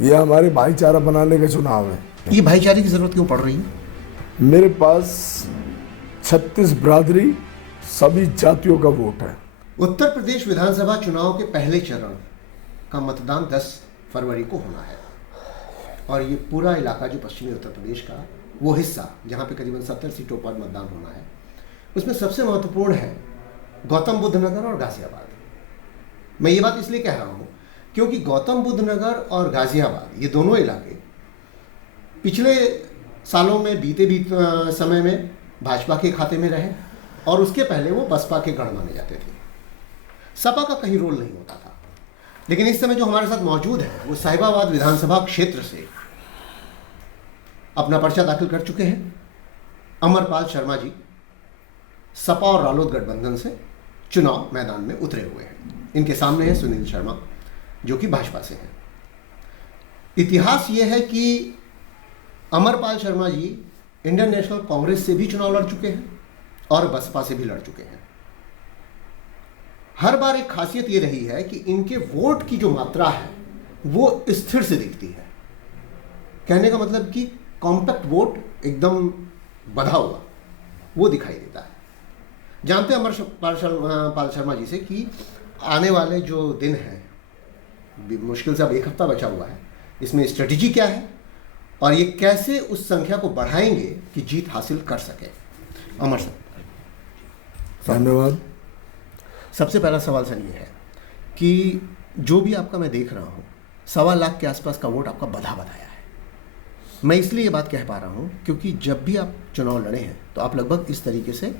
ये हमारे भाईचारा बनाने का चुनाव है। ये भाईचारे की जरूरत क्यों पड़ रही है? मेरे पास 36 बिरादरी सभी जातियों का वोट है। उत्तर प्रदेश विधानसभा चुनाव के पहले चरण का मतदान 10 फरवरी को होना है और ये पूरा इलाका जो पश्चिमी उत्तर प्रदेश का वो हिस्सा जहाँ पे करीबन 70 सीटों पर मतदान होना है, उसमें सबसे महत्वपूर्ण है गौतम बुद्ध नगर और गाजियाबाद। मैं ये बात इसलिए कह रहा हूँ क्योंकि गौतम बुद्ध नगर और गाजियाबाद ये दोनों इलाके पिछले सालों में बीते समय में भाजपा के खाते में रहे और उसके पहले वो बसपा के गढ़ माने जाते थे। सपा का कहीं रोल नहीं होता था। लेकिन इस समय जो हमारे साथ मौजूद है वो साहिबाबाद विधानसभा क्षेत्र से अपना पर्चा दाखिल कर चुके हैं। अमरपाल शर्मा जी सपा और रालोद गठबंधन से चुनाव मैदान में उतरे हुए हैं। इनके सामने है सुनील शर्मा जो कि भाजपा से हैं। इतिहास ये है कि अमरपाल शर्मा जी इंडियन नेशनल कांग्रेस से भी चुनाव लड़ चुके हैं और बसपा से भी लड़ चुके हैं। हर बार एक खासियत ये रही है कि इनके वोट की जो मात्रा है वो स्थिर से दिखती है। कहने का मतलब कि कॉम्पैक्ट वोट एकदम बधा हुआ वो दिखाई देता है। जानते हैं अमरपाल शर्मा जी से कि आने वाले जो दिन हैं, मुश्किल से अब एक हफ्ता बचा हुआ है, इसमें स्ट्रेटेजी क्या है और ये कैसे उस संख्या को बढ़ाएंगे कि जीत हासिल कर सके। अमर सर धन्यवाद। सबसे पहला सवाल सर ये है कि जो भी आपका मैं देख रहा हूँ 1.25 लाख के आसपास का वोट आपका बधा बताया है। मैं इसलिए ये बात कह पा रहा हूँ क्योंकि जब भी आप चुनाव लड़े हैं तो आप लगभग इस तरीके से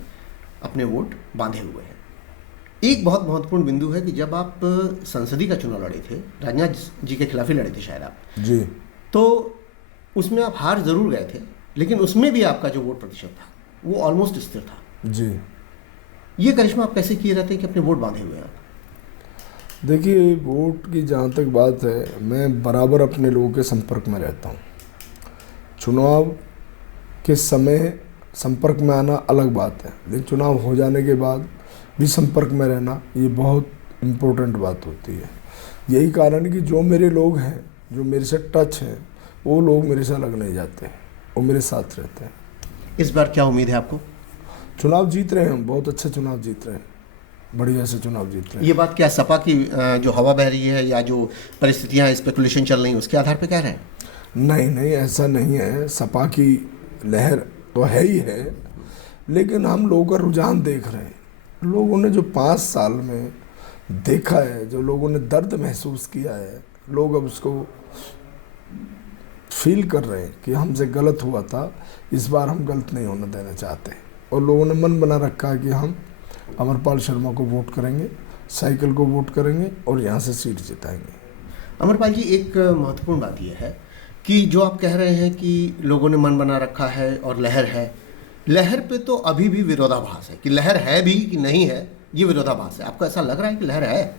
अपने वोट बांधे हुए हैं। एक बहुत महत्वपूर्ण बिंदु है कि जब आप संसदीय का चुनाव लड़े थे, राजनाथ जी के खिलाफ ही लड़े थे शायद आप जी, तो उसमें आप हार जरूर गए थे, लेकिन उसमें भी आपका जो वोट प्रतिशत था वो ऑलमोस्ट स्थिर था। जी। ये करिश्मा आप कैसे किए रहते हैं कि अपने वोट बांधे हुए हैं आप? देखिए, वोट की जहाँ तक बात है, मैं बराबर अपने लोगों के संपर्क में रहता हूँ। चुनाव के समय संपर्क में आना अलग बात है, लेकिन चुनाव हो जाने के बाद भी संपर्क में रहना ये बहुत इम्पोर्टेंट बात होती है। यही कारण है कि जो मेरे लोग हैं, जो मेरे से टच हैं, वो लोग मेरे से अलग नहीं जाते हैं, वो मेरे साथ रहते हैं। इस बार क्या उम्मीद है आपको? चुनाव जीत रहे हैं हम, बहुत अच्छा चुनाव जीत रहे हैं, बढ़िया से चुनाव जीत रहे हैं। ये बात क्या सपा की जो हवा बह रही है या जो परिस्थितियां स्पेकुलेशन चल रही हैं उसके आधार पे कह रहे हैं? नहीं नहीं, ऐसा नहीं है। सपा की लहर तो है ही है, लेकिन हम लोगों का रुझान देख रहे हैं। लोगों ने जो 5 साल में देखा है, जो लोगों ने दर्द महसूस किया है, लोग अब उसको फील कर रहे हैं कि हमसे गलत हुआ था, इस बार हम गलत नहीं होने देना चाहते। और लोगों ने मन बना रखा है कि हम अमरपाल शर्मा को वोट करेंगे, साइकिल को वोट करेंगे और यहाँ से सीट जिताएंगे। अमरपाल जी, एक महत्वपूर्ण बात यह है कि जो आप कह रहे हैं कि लोगों ने मन बना रखा है और लहर है, लहर पे तो अभी भी विरोधाभास है कि लहर है भी कि नहीं है, ये विरोधाभास है। आपको ऐसा लग रहा है कि लहर है?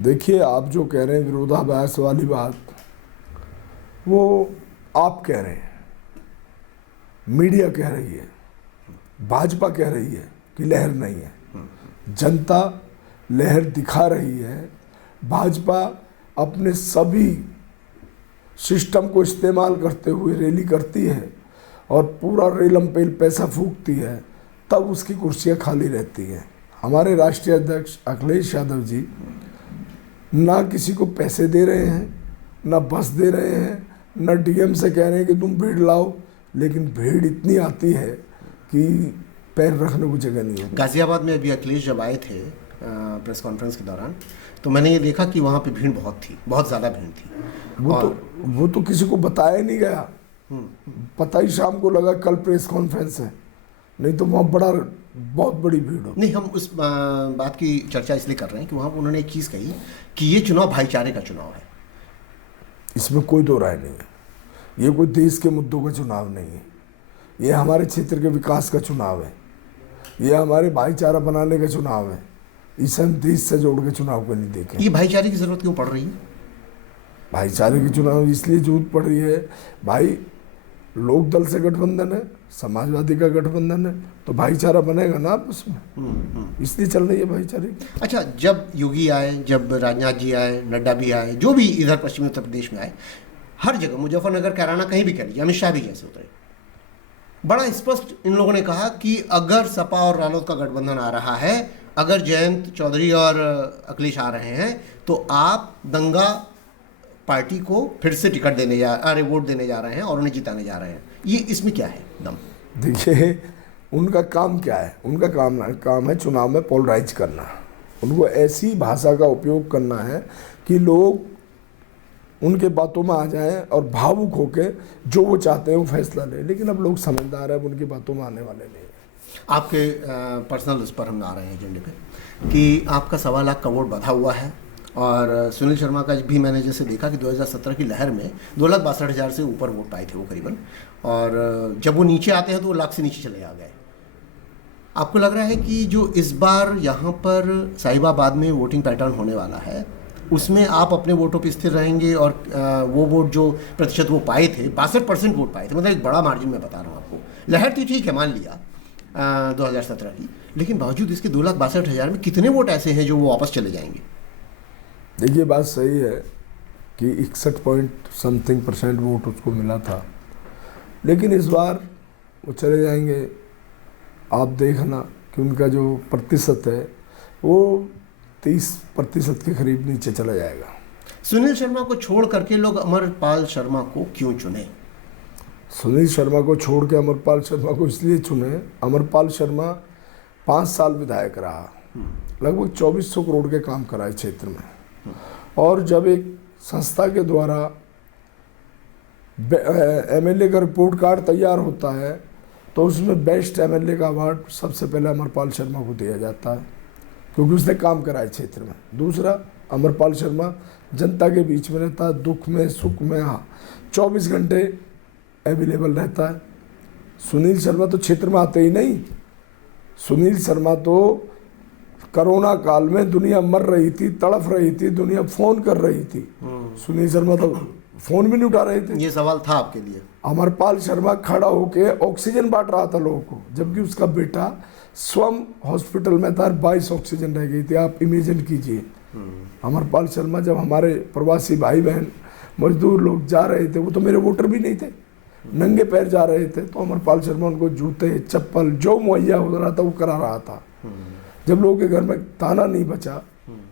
देखिए, आप जो कह रहे हैं विरोधाभास वाली बात, वो आप कह रहे हैं, मीडिया कह रही है, भाजपा कह रही है कि लहर नहीं है। जनता लहर दिखा रही है। भाजपा अपने सभी सिस्टम को इस्तेमाल करते हुए रैली करती है और पूरा रेलम पेल पैसा फूकती है, तब उसकी कुर्सियां खाली रहती हैं। हमारे राष्ट्रीय अध्यक्ष अखिलेश यादव जी ना किसी को पैसे दे रहे हैं, ना बस दे रहे हैं, ना डीएम से कह रहे हैं कि तुम भीड़ लाओ, लेकिन भीड़ इतनी आती है कि पैर रखने को जगह नहीं होती। गाजियाबाद में अभी अखिलेश जब आए थे प्रेस कॉन्फ्रेंस के दौरान, तो मैंने ये देखा कि वहाँ पे भीड़ बहुत थी, बहुत ज़्यादा भीड़ थी। वो तो किसी को बताया नहीं गया। पता ही शाम को लगा कल प्रेस कॉन्फ्रेंस है, नहीं तो वहाँ बहुत बड़ी भीड़ हो। नहीं, हम उस बात की चर्चा इसलिए कर रहे हैं कि वहाँ उन्होंने एक चीज़ कही कि ये चुनाव भाईचारे का चुनाव है। इसमें कोई दो राय नहीं है। ये कोई देश के मुद्दों का चुनाव नहीं है, ये हमारे क्षेत्र के विकास का चुनाव है, ये हमारे भाईचारा बनाने का चुनाव है। इसे हम देश से जोड़ के चुनाव को नहीं देखें। ये भाईचारे की ज़रूरत क्यों पड़ रही है? भाईचारे की चुनाव इसलिए जरूरत पड़ रही है भाई, लोक दल से गठबंधन है, समाजवादी का गठबंधन है, तो भाईचारा बनेगा ना आपस में, इसलिए चल रही है भाईचारे की। अच्छा, जब योगी आए, जब राजनाथ जी आए, नड्डा भी आए, जो भी इधर पश्चिमी उत्तर प्रदेश में आए, हर जगह मुजफ्फरनगर, कैराना, कहीं भी कह लीजिए, अमित शाह भी जैसे उतरे, बड़ा स्पष्ट इन लोगों ने कहा कि अगर सपा और रालोद का गठबंधन आ रहा है, अगर जयंत चौधरी और अखिलेश आ रहे हैं, तो आप दंगा पार्टी को फिर से टिकट वोट देने जा रहे हैं और उन्हें जिताने जा रहे हैं। ये इसमें क्या है दम? देखिए, उनका काम क्या है? उनका काम है चुनाव में पोलराइज करना। उनको ऐसी भाषा का उपयोग करना है कि लोग उनके बातों में आ जाएं और भावुक होकर जो वो चाहते हैं वो फैसला लें। लेकिन अब लोग समझदार हैं, अब उनकी बातों में आने वाले नहीं हैं। आपके पर्सनल उस पर हम आ रहे हैं एजेंडे पे कि आपका 1.25 लाख का वोट बढ़ा हुआ है, और सुनील शर्मा का भी मैंने जैसे देखा कि 2017 की लहर में 2,62,000 से ऊपर वोट पाए थे वो करीबन, और जब वो नीचे आते हैं तो वो लाख से नीचे चले आ गए। आपको लग रहा है कि जो इस बार यहाँ पर साहिबाबाद में वोटिंग पैटर्न होने वाला है, उसमें आप अपने वोटों पर स्थिर रहेंगे, और वो वोट जो प्रतिशत वो पाए थे, 62% वोट पाए थे, मतलब एक बड़ा मार्जिन मैं बता रहा हूँ आपको। लहर तो ठीक है, मान लिया 2017 की, लेकिन बावजूद इसके 2,62,000 में कितने वोट ऐसे हैं जो वो वापस चले जाएंगे? देखिए, बात सही है कि 61% वोट उसको मिला था, लेकिन इस बार वो चले जाएंगे। आप देखना कि उनका जो प्रतिशत है वो 30% के करीब नीचे चला जाएगा। सुनील शर्मा को छोड़ करके लोग अमरपाल शर्मा को क्यों चुने? सुनील शर्मा को छोड़ के अमरपाल शर्मा को इसलिए चुने, अमरपाल शर्मा 5 साल विधायक रहा, लगभग 2400 करोड़ के काम कराए क्षेत्र में, और जब एक संस्था के द्वारा एमएलए का रिपोर्ट कार्ड तैयार होता है तो उसमें बेस्ट एमएलए का अवार्ड सबसे पहले अमरपाल शर्मा को दिया जाता है, क्योंकि उसने काम कराए क्षेत्र में। दूसरा, अमरपाल शर्मा जनता के बीच में रहता है, दुख में सुख में 24 घंटे अवेलेबल रहता है। सुनील शर्मा तो क्षेत्र में आते ही नहीं। सुनील शर्मा तो कोरोना काल में दुनिया मर रही थी, तड़फ रही थी, दुनिया फोन कर रही थी, सुनील शर्मा तो फोन भी नहीं उठा रहे थे। ये सवाल था आपके लिए। अमरपाल शर्मा खड़ा होके ऑक्सीजन बांट रहा था लोगों को, जबकि उसका बेटा स्वयं हॉस्पिटल में था, 22 ऑक्सीजन रह गई थी। आप इमेजिन कीजिए। अमरपाल शर्मा जब हमारे प्रवासी भाई बहन मजदूर लोग जा रहे थे, वो तो मेरे वोटर भी नहीं थे, नंगे पैर जा रहे थे, तो अमरपाल शर्मा उनको जूते चप्पल जो मुहैया हो रहा था वो करा रहा था। जब लोगों के घर में दाना नहीं बचा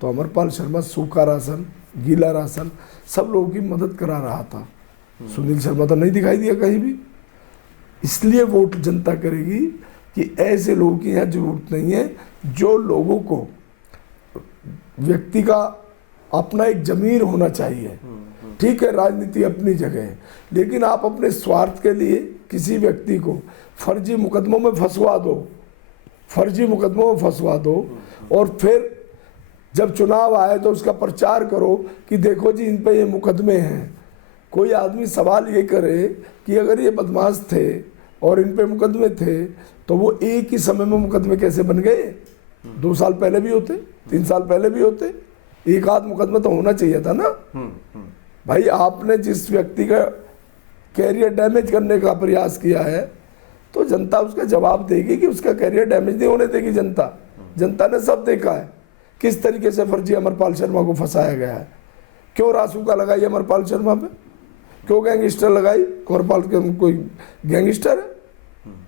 तो अमरपाल शर्मा सूखा राशन, गीला राशन, सब लोगों की मदद करा रहा था। सुनील शर्मा तो नहीं दिखाई दिया कहीं भी। इसलिए वोट जनता करेगी कि ऐसे लोगों की यहाँ जरूरत नहीं है, जो लोगों को व्यक्ति का अपना एक जमीर होना चाहिए। ठीक है, राजनीति अपनी जगह है, लेकिन आप अपने स्वार्थ के लिए किसी व्यक्ति को फर्जी मुकदमों में फंसवा दो, और फिर जब चुनाव आए तो उसका प्रचार करो कि देखो जी इन पे ये मुकदमे हैं। कोई आदमी सवाल ये करे कि अगर ये बदमाश थे और इन पे मुकदमे थे तो वो एक ही समय में मुकदमे कैसे बन गए? 2 साल पहले भी होते, 3 साल पहले भी होते, एक आध मुकदमा तो होना चाहिए था ना। भाई, आपने जिस व्यक्ति का कैरियर डैमेज करने का प्रयास किया है तो जनता उसका जवाब देगी कि उसका कैरियर डैमेज नहीं होने देगी। जनता ने सब देखा है किस तरीके से फर्जी अमरपाल शर्मा को फंसाया गया है। क्यों रासुका लगाई अमरपाल शर्मा पे? क्यों गैंगस्टर लगाई? अमरपाल कोई गैंगस्टर है?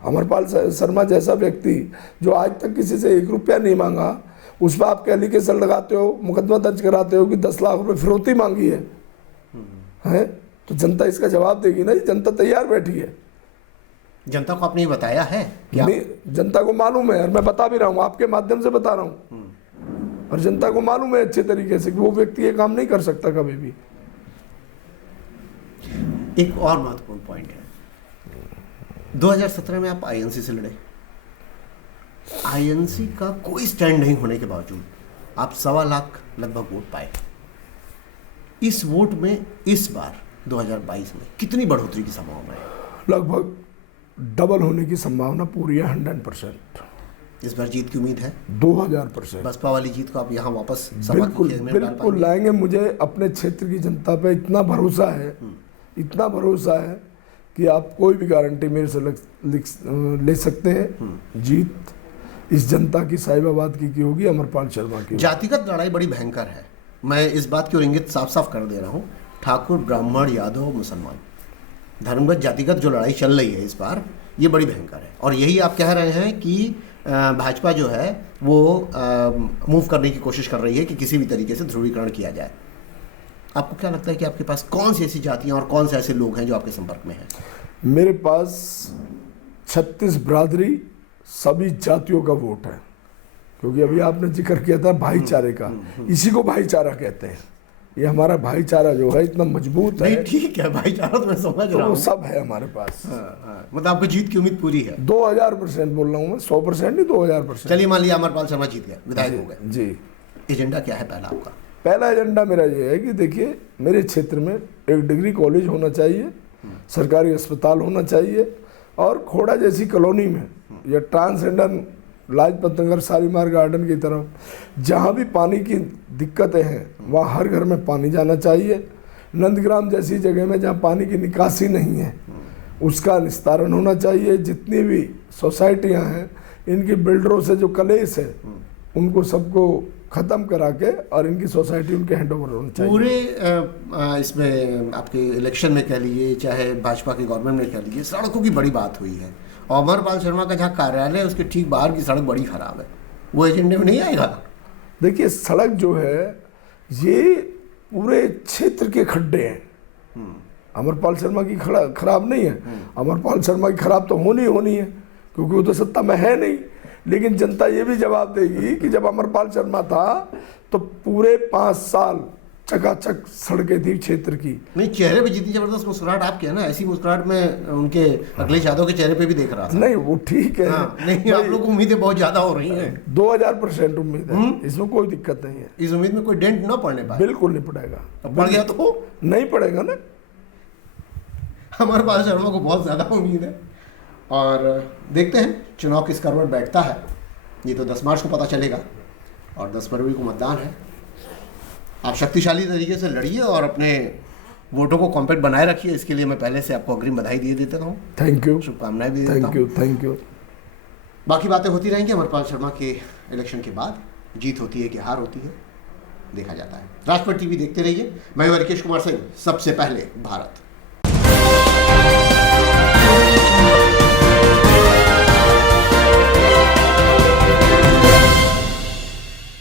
अमरपाल शर्मा जैसा व्यक्ति जो आज तक किसी से 1 रुपया नहीं मांगा, उस पर आप एप्लीकेशन लगाते हो, मुकदमा दर्ज कराते हो कि 10 लाख रुपए फिरौती मांगी है? तो जनता इसका जवाब देगी ना। जनता तैयार बैठी है। जनता को आपने ये बताया है क्या? नहीं, जनता को मालूम है, और मैं बता भी रहा हूँ, आपके माध्यम से बता रहा हूँ, और जनता को मालूम है अच्छे तरीके से कि वो व्यक्ति ये काम नहीं कर सकता कभी भी। एक और महत्वपूर्ण पॉइंट है, 2017 में आप आईएनसी से लड़े। आईएनसी का कोई स्टैंड नहीं होने के बावजूद आप 1.25 लाख लगभग वोट पाए। इस वोट में इस बार 2022 में कितनी बढ़ोतरी की संभावना है? लगभग डबल होने की संभावना पूरी है, 100%। इस बार जीत की उम्मीद है 2000%। बसपा वाली जीत को आप यहाँ वापस बिल्कुल लाएंगे। मुझे अपने क्षेत्र की जनता पे इतना भरोसा है कि आप कोई भी गारंटी मेरे से ले सकते हैं। जीत इस जनता की साहिबाबाद की होगी, अमरपाल शर्मा की। जातिगत लड़ाई बड़ी भयंकर है, मैं इस बात की और इंगित साफ साफ कर दे रहा हूँ। ठाकुर, ब्राह्मण, यादव, मुसलमान, धर्मगत जातिगत जो लड़ाई चल रही है इस बार, ये बड़ी भयंकर है। और यही आप कह रहे हैं कि भाजपा जो है वो मूव करने की कोशिश कर रही है कि किसी भी तरीके से ध्रुवीकरण किया जाए। आपको क्या लगता है कि आपके पास कौन सी ऐसी जातियां और कौन से ऐसे लोग हैं जो आपके संपर्क में हैं? मेरे पास 36 बिरादरी, सभी जातियों का वोट है, क्योंकि अभी आपने जिक्र किया था भाईचारे का, इसी को भाईचारा कहते हैं। ये हमारा भाईचारा जो है इतना मजबूत है। नहीं ठीक है, भाईचारा तो मैं समझ रहा हूँ, वो सब है हमारे पास। मतलब आपको जीत की उम्मीद पूरी है? 2000% बोल रहा हूँ मैं, 100% नहीं, 2000%। चलिए मान लिया अमरपाल शर्मा जीत गया, विधायक हो गए जी। एजेंडा क्या है पहला आपका? पहला एजेंडा मेरा ये है कि देखिए, मेरे क्षेत्र में एक डिग्री कॉलेज होना चाहिए, सरकारी अस्पताल होना चाहिए, और खोड़ा जैसी कॉलोनी में या ट्रांसजेंडर लाजपत नगर शालीमार गार्डन की तरफ जहाँ भी पानी की दिक्कतें हैं वहाँ हर घर में पानी जाना चाहिए। नंदग्राम जैसी जगह में जहाँ पानी की निकासी नहीं है उसका निस्तारण होना चाहिए। जितनी भी सोसाइटियाँ हैं इनकी बिल्डरों से जो कलेश है उनको सबको ख़त्म करा के और इनकी सोसाइटी उनके हैंड ओवर होना चाहिए। पूरे इसमें आपके इलेक्शन में कह लीजिए, चाहे भाजपा के गवर्नमेंट में कह लीजिए, सड़कों की बड़ी बात हुई है। अमरपाल शर्मा का जहाँ कार्यालय है उसके ठीक बाहर की सड़क बड़ी खराब है, वो एजेंडे में नहीं आएगा? देखिए, सड़क जो है ये पूरे क्षेत्र के खड्डे हैं। अमरपाल शर्मा की खराब नहीं है, अमरपाल शर्मा की खराब तो होनी है, क्योंकि वो तो सत्ता में है नहीं। लेकिन जनता ये भी जवाब देगी कि जब अमरपाल शर्मा था तो पूरे 5 साल चकाचक सड़कें थी क्षेत्र की। नहीं, चेहरे पे जितनी जबरदस्त मुस्कुराहट आपके है ना, ऐसी मुस्कुराहट में उनके अखिलेश यादव के चेहरे पे भी देख रहा था। नहीं वो ठीक है। हाँ, नहीं आप लोग को उम्मीदें बहुत ज्यादा हो रही हैं। 2000% उम्मीद है, इसमें कोई दिक्कत नहीं है। इस उम्मीद में कोई डेंट ना पड़ने पाए? बिल्कुल नहीं पड़ेगा। पड़ गया तो नहीं पड़ेगा ना। अमरपाल शर्मा को बहुत ज्यादा उम्मीद है, और देखते हैं चुनाव किस करवट बैठता है। ये तो 10 मार्च को पता चलेगा, और 10 फरवरी को मतदान है। आप शक्तिशाली तरीके से लड़िए और अपने वोटों को कॉम्पैक्ट बनाए रखिए। इसके लिए मैं पहले से आपको अग्रिम बधाई दे देता हूँ, थैंक यू, शुभकामनाएं भी देता हूँ। Thank you. बाकी बातें होती रहेंगी। अमरपाल शर्मा के इलेक्शन के बाद जीत होती है कि हार होती है, देखा जाता है। राष्ट्रपति टीवी देखते रहिए। मैं हूं रिकेश कुमार सिंह, सबसे पहले भारत।